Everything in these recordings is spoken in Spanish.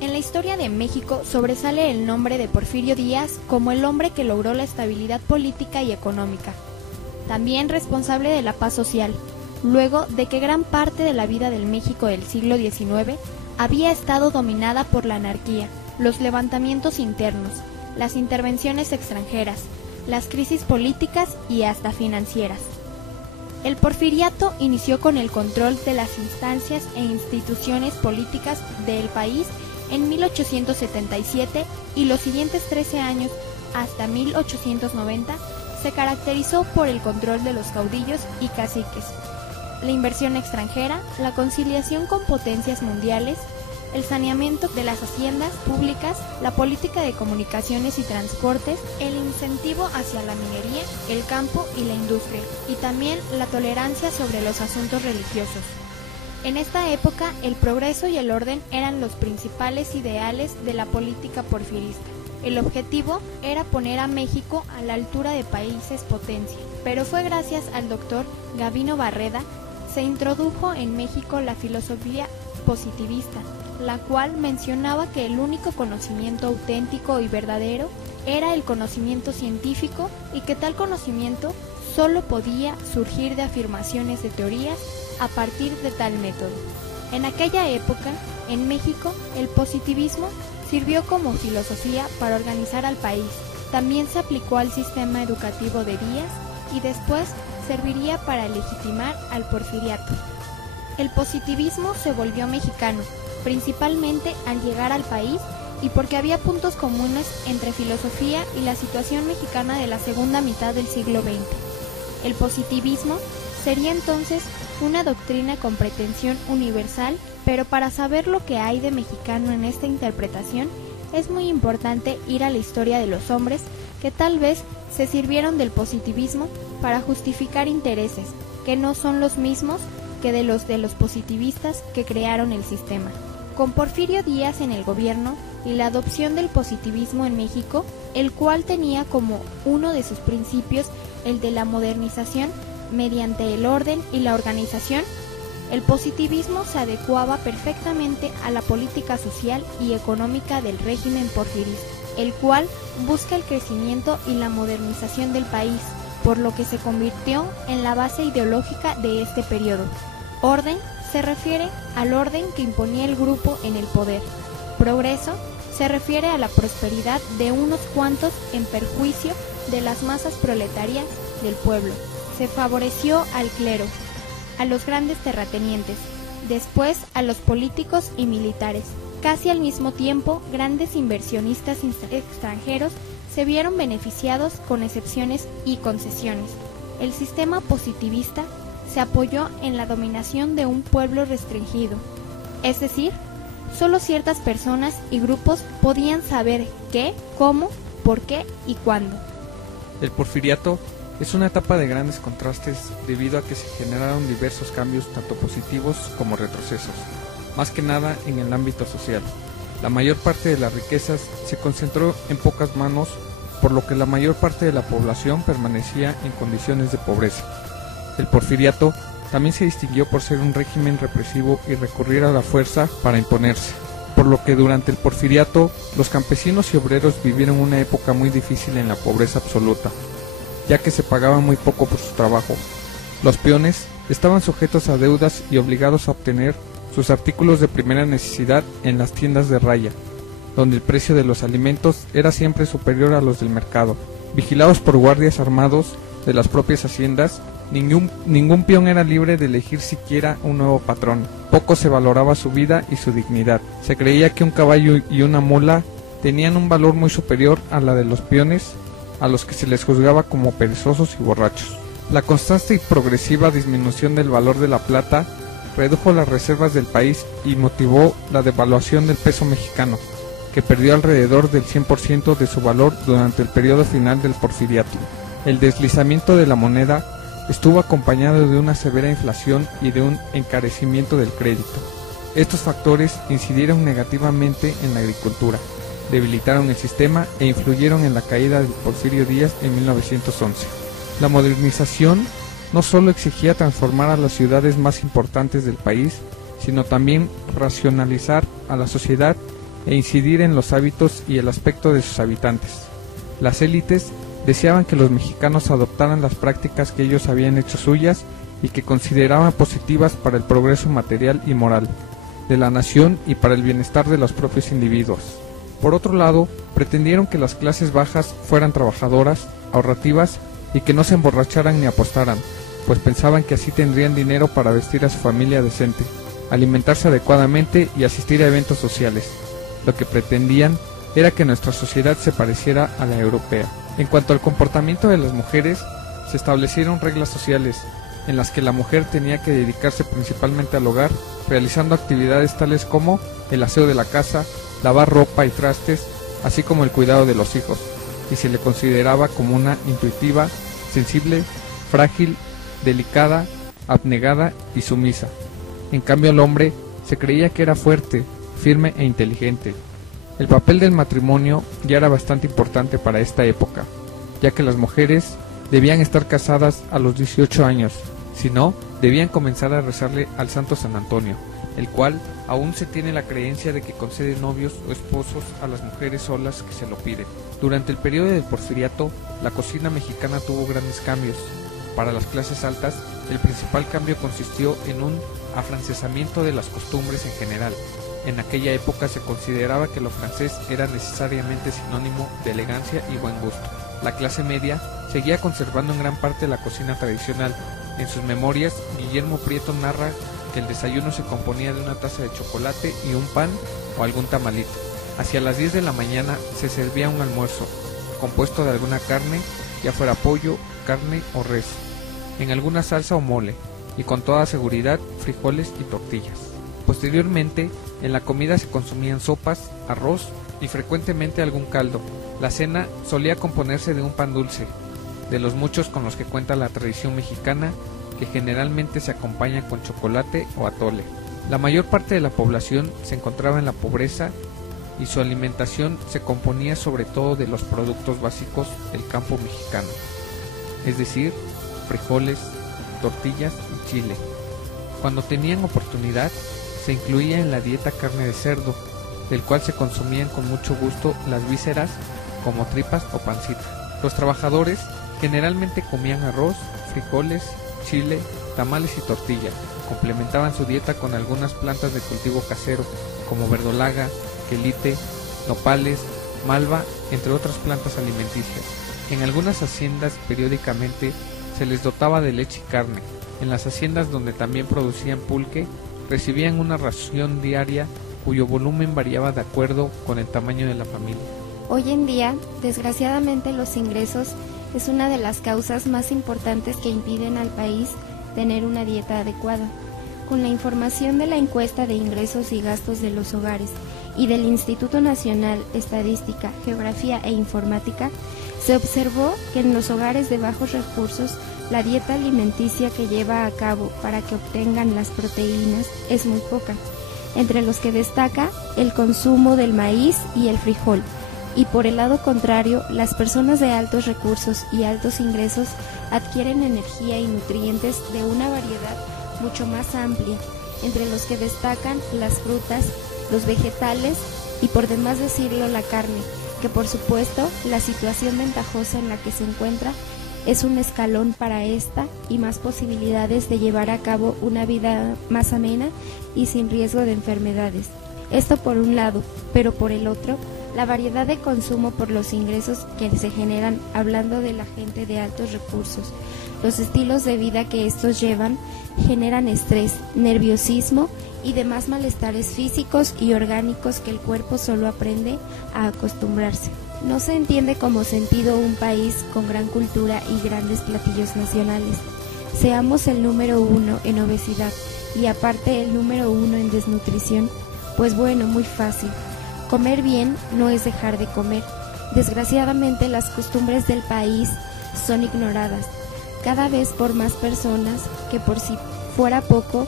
En la historia de México sobresale el nombre de Porfirio Díaz como el hombre que logró la estabilidad política y económica, también responsable de la paz social, luego de que gran parte de la vida del México del siglo XIX había estado dominada por la anarquía, los levantamientos internos, las intervenciones extranjeras, las crisis políticas y hasta financieras. El porfiriato inició con el control de las instancias e instituciones políticas del país en 1877 y los siguientes 13 años, hasta 1890, se caracterizó por el control de los caudillos y caciques, la inversión extranjera, la conciliación con potencias mundiales, el saneamiento de las haciendas públicas, la política de comunicaciones y transportes, el incentivo hacia la minería, el campo y la industria, y también la tolerancia sobre los asuntos religiosos. En esta época, el progreso y el orden eran los principales ideales de la política porfirista. El objetivo era poner a México a la altura de países potencia, pero fue gracias al doctor Gavino Barreda se introdujo en México la filosofía positivista, la cual mencionaba que el único conocimiento auténtico y verdadero era el conocimiento científico y que tal conocimiento solo podía surgir de afirmaciones de teorías a partir de tal método. En aquella época, en México, el positivismo sirvió como filosofía para organizar al país. También se aplicó al sistema educativo de Díaz y después serviría para legitimar al porfiriato. El positivismo se volvió mexicano, principalmente al llegar al país y porque había puntos comunes entre filosofía y la situación mexicana de la segunda mitad del siglo XX. El positivismo sería entonces una doctrina con pretensión universal, pero para saber lo que hay de mexicano en esta interpretación, es muy importante ir a la historia de los hombres que tal vez se sirvieron del positivismo para justificar intereses que no son los mismos que de los positivistas que crearon el sistema. Con Porfirio Díaz en el gobierno y la adopción del positivismo en México, el cual tenía como uno de sus principios el de la modernización mediante el orden y la organización, el positivismo se adecuaba perfectamente a la política social y económica del régimen porfirista, el cual busca el crecimiento y la modernización del país, por lo que se convirtió en la base ideológica de este periodo. Orden se refiere al orden que imponía el grupo en el poder. Progreso se refiere a la prosperidad de unos cuantos en perjuicio de las masas proletarias del pueblo. Se favoreció al clero, a los grandes terratenientes, después a los políticos y militares. Casi al mismo tiempo, grandes inversionistas extranjeros se vieron beneficiados con excepciones y concesiones. El sistema positivista se apoyó en la dominación de un pueblo restringido, es decir, solo ciertas personas y grupos podían saber qué, cómo, por qué y cuándo. El porfiriato es una etapa de grandes contrastes debido a que se generaron diversos cambios tanto positivos como retrocesos, más que nada en el ámbito social. La mayor parte de las riquezas se concentró en pocas manos, por lo que la mayor parte de la población permanecía en condiciones de pobreza. El porfiriato también se distinguió por ser un régimen represivo y recurrir a la fuerza para imponerse, por lo que durante el porfiriato los campesinos y obreros vivieron una época muy difícil en la pobreza absoluta, ya que se pagaba muy poco por su trabajo. Los peones estaban sujetos a deudas y obligados a obtener sus artículos de primera necesidad en las tiendas de raya, donde el precio de los alimentos era siempre superior a los del mercado. Vigilados por guardias armados de las propias haciendas, ningún peón era libre de elegir siquiera un nuevo patrón. Poco se valoraba su vida y su dignidad. Se creía que un caballo y una mula tenían un valor muy superior a la de los peones, a los que se les juzgaba como perezosos y borrachos. La constante y progresiva disminución del valor de la plata redujo las reservas del país y motivó la devaluación del peso mexicano, que perdió alrededor del 100% de su valor durante el periodo final del porfiriato. El deslizamiento de la moneda estuvo acompañado de una severa inflación y de un encarecimiento del crédito. Estos factores incidieron negativamente en la agricultura, debilitaron el sistema e influyeron en la caída de Porfirio Díaz en 1911. La modernización no solo exigía transformar a las ciudades más importantes del país, sino también racionalizar a la sociedad e incidir en los hábitos y el aspecto de sus habitantes. Las élites deseaban que los mexicanos adoptaran las prácticas que ellos habían hecho suyas y que consideraban positivas para el progreso material y moral de la nación y para el bienestar de los propios individuos. Por otro lado, pretendieron que las clases bajas fueran trabajadoras, ahorrativas y que no se emborracharan ni apostaran, pues pensaban que así tendrían dinero para vestir a su familia decente, alimentarse adecuadamente y asistir a eventos sociales. Lo que pretendían era que nuestra sociedad se pareciera a la europea. En cuanto al comportamiento de las mujeres, se establecieron reglas sociales en las que la mujer tenía que dedicarse principalmente al hogar, realizando actividades tales como el aseo de la casa, lavar ropa y trastes, así como el cuidado de los hijos, y se le consideraba como una intuitiva, sensible, frágil, delicada, abnegada y sumisa. En cambio al hombre se creía que era fuerte, firme e inteligente. El papel del matrimonio ya era bastante importante para esta época, ya que las mujeres debían estar casadas a los 18 años, si no, debían comenzar a rezarle al santo San Antonio, el cual aún se tiene la creencia de que concede novios o esposos a las mujeres solas que se lo piden. Durante el periodo del Porfiriato, la cocina mexicana tuvo grandes cambios. Para las clases altas, el principal cambio consistió en un afrancesamiento de las costumbres en general. En aquella época se consideraba que lo francés era necesariamente sinónimo de elegancia y buen gusto. La clase media seguía conservando en gran parte la cocina tradicional. En sus memorias, Guillermo Prieto narra que el desayuno se componía de una taza de chocolate y un pan o algún tamalito. Hacia las 10 de la mañana se servía un almuerzo, compuesto de alguna carne, ya fuera pollo, carne o res, en alguna salsa o mole, y con toda seguridad frijoles y tortillas. Posteriormente, en la comida se consumían sopas, arroz y frecuentemente algún caldo. La cena solía componerse de un pan dulce, de los muchos con los que cuenta la tradición mexicana, que generalmente se acompaña con chocolate o atole. La mayor parte de la población se encontraba en la pobreza y su alimentación se componía sobre todo de los productos básicos del campo mexicano, es decir, frijoles, tortillas y chile. Cuando tenían oportunidad, se incluía en la dieta carne de cerdo, del cual se consumían con mucho gusto las vísceras como tripas o pancita. Los trabajadores generalmente comían arroz, frijoles, chile, tamales y tortilla. Complementaban su dieta con algunas plantas de cultivo casero, como verdolaga, quelite, nopales, malva, entre otras plantas alimenticias. En algunas haciendas periódicamente se les dotaba de leche y carne. En las haciendas donde también producían pulque, recibían una ración diaria cuyo volumen variaba de acuerdo con el tamaño de la familia. Hoy en día, desgraciadamente, los ingresos es una de las causas más importantes que impiden al país tener una dieta adecuada. Con la información de la encuesta de ingresos y gastos de los hogares y del Instituto Nacional Estadística, Geografía e Informática, se observó que en los hogares de bajos recursos la dieta alimenticia que lleva a cabo para que obtengan las proteínas es muy poca, entre los que destaca el consumo del maíz y el frijol. Y por el lado contrario, las personas de altos recursos y altos ingresos adquieren energía y nutrientes de una variedad mucho más amplia, entre los que destacan las frutas, los vegetales y, por demás decirlo, la carne, que por supuesto la situación ventajosa en la que se encuentra es un escalón para esta y más posibilidades de llevar a cabo una vida más amena y sin riesgo de enfermedades. Esto por un lado, pero por el otro, la variedad de consumo por los ingresos que se generan hablando de la gente de altos recursos, los estilos de vida que estos llevan generan estrés, nerviosismo y demás malestares físicos y orgánicos que el cuerpo solo aprende a acostumbrarse. No se entiende como sentido un país con gran cultura y grandes platillos nacionales. Seamos el número 1 en obesidad y aparte el número 1 en desnutrición. Pues bueno, muy fácil. Comer bien no es dejar de comer. Desgraciadamente las costumbres del país son ignoradas, cada vez por más personas que, por si fuera poco,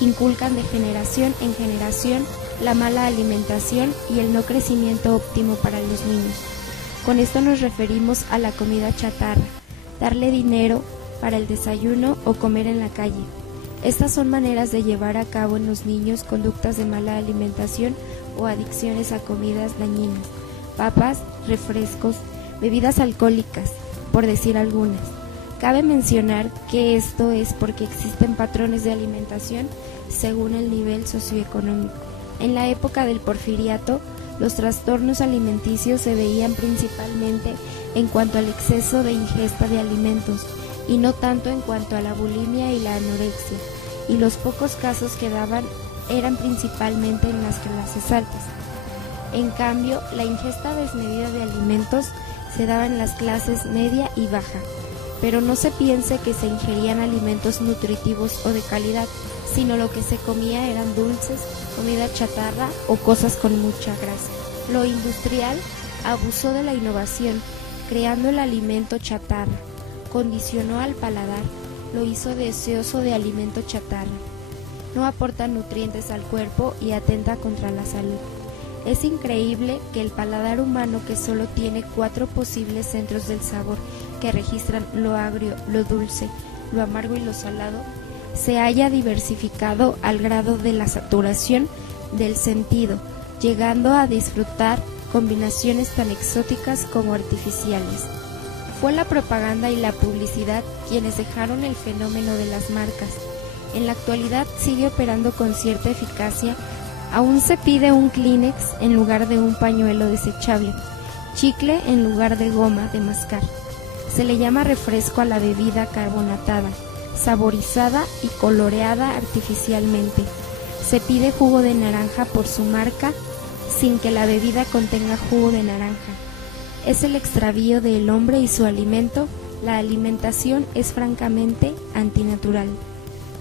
inculcan de generación en generación la mala alimentación y el no crecimiento óptimo para los niños. Con esto nos referimos a la comida chatarra, darle dinero para el desayuno o comer en la calle. Estas son maneras de llevar a cabo en los niños conductas de mala alimentación o adicciones a comidas dañinas, papas, refrescos, bebidas alcohólicas, por decir algunas. Cabe mencionar que esto es porque existen patrones de alimentación según el nivel socioeconómico. En la época del Porfiriato, los trastornos alimenticios se veían principalmente en cuanto al exceso de ingesta de alimentos y no tanto en cuanto a la bulimia y la anorexia, y los pocos casos que daban eran principalmente en las clases altas. En cambio, la ingesta desmedida de alimentos se daba en las clases media y baja, pero no se piense que se ingerían alimentos nutritivos o de calidad, sino lo que se comía eran dulces, comida chatarra o cosas con mucha grasa. Lo industrial abusó de la innovación, creando el alimento chatarra, condicionó al paladar, lo hizo deseoso de alimento chatarra. No aporta nutrientes al cuerpo y atenta contra la salud. Es increíble que el paladar humano, que solo tiene 4 posibles centros del sabor que registran lo agrio, lo dulce, lo amargo y lo salado, se haya diversificado al grado de la saturación del sentido, llegando a disfrutar combinaciones tan exóticas como artificiales. Fue la propaganda y la publicidad quienes dejaron el fenómeno de las marcas. En la actualidad sigue operando con cierta eficacia. Aún se pide un Kleenex en lugar de un pañuelo desechable, chicle en lugar de goma de mascar. Se le llama refresco a la bebida carbonatada, saborizada y coloreada artificialmente. Se pide jugo de naranja por su marca, sin que la bebida contenga jugo de naranja. Es el extravío del hombre y su alimento. La alimentación es francamente antinatural.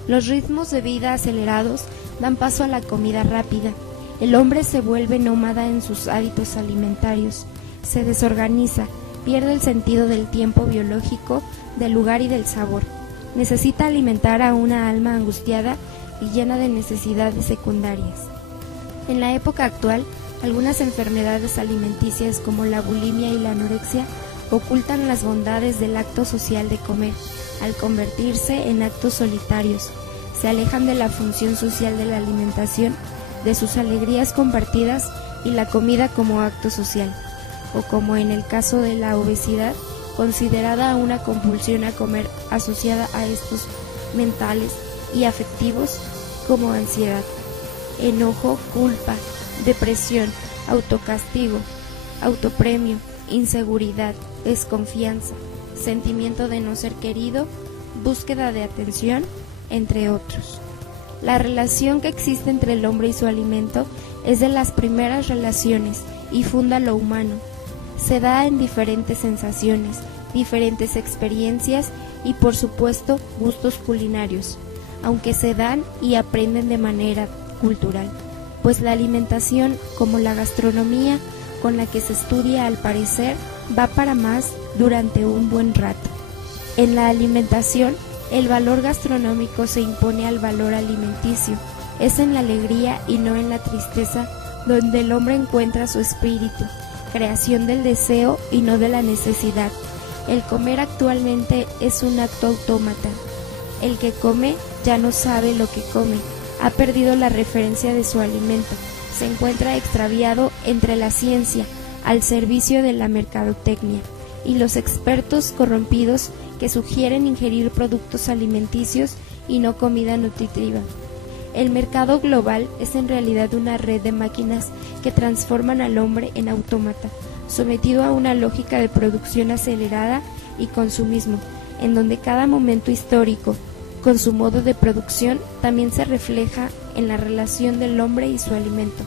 Los ritmos de vida acelerados dan paso a la comida rápida. El hombre se vuelve nómada en sus hábitos alimentarios, se desorganiza, pierde el sentido del tiempo biológico, del lugar y del sabor. Necesita alimentar a una alma angustiada y llena de necesidades secundarias. En la época actual, algunas enfermedades alimenticias como la bulimia y la anorexia ocultan las bondades del acto social de comer, al convertirse en actos solitarios. Se alejan de la función social de la alimentación, de sus alegrías compartidas y la comida como acto social, o como en el caso de la obesidad, considerada una compulsión a comer asociada a estos mentales y afectivos como ansiedad, enojo, culpa, depresión, autocastigo, autopremio, inseguridad, desconfianza, sentimiento de no ser querido, búsqueda de atención, entre otros. La relación que existe entre el hombre y su alimento es de las primeras relaciones y funda lo humano. Se da en diferentes sensaciones, diferentes experiencias y por supuesto gustos culinarios, aunque se dan y aprenden de manera cultural, pues la alimentación, como la gastronomía con la que se estudia al parecer, va para más durante un buen rato. En la alimentación, el valor gastronómico se impone al valor alimenticio. Es en la alegría y no en la tristeza donde el hombre encuentra su espíritu, creación del deseo y no de la necesidad. El comer actualmente es un acto autómata. El que come ya no sabe lo que come, ha perdido la referencia de su alimento, se encuentra extraviado entre la ciencia, al servicio de la mercadotecnia, y los expertos corrompidos que sugieren ingerir productos alimenticios y no comida nutritiva. El mercado global es en realidad una red de máquinas que transforman al hombre en autómata, sometido a una lógica de producción acelerada y consumismo, en donde cada momento histórico, con su modo de producción, también se refleja en la relación del hombre y su alimento.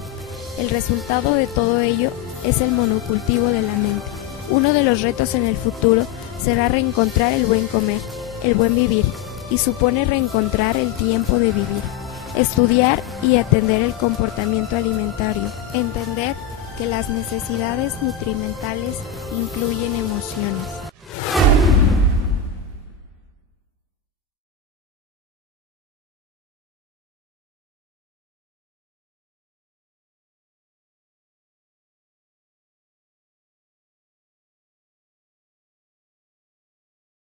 El resultado de todo ello es el monocultivo de la mente. Uno de los retos en el futuro será reencontrar el buen comer, el buen vivir, y supone reencontrar el tiempo de vivir, estudiar y atender el comportamiento alimentario, entender que las necesidades nutrimentales incluyen emociones.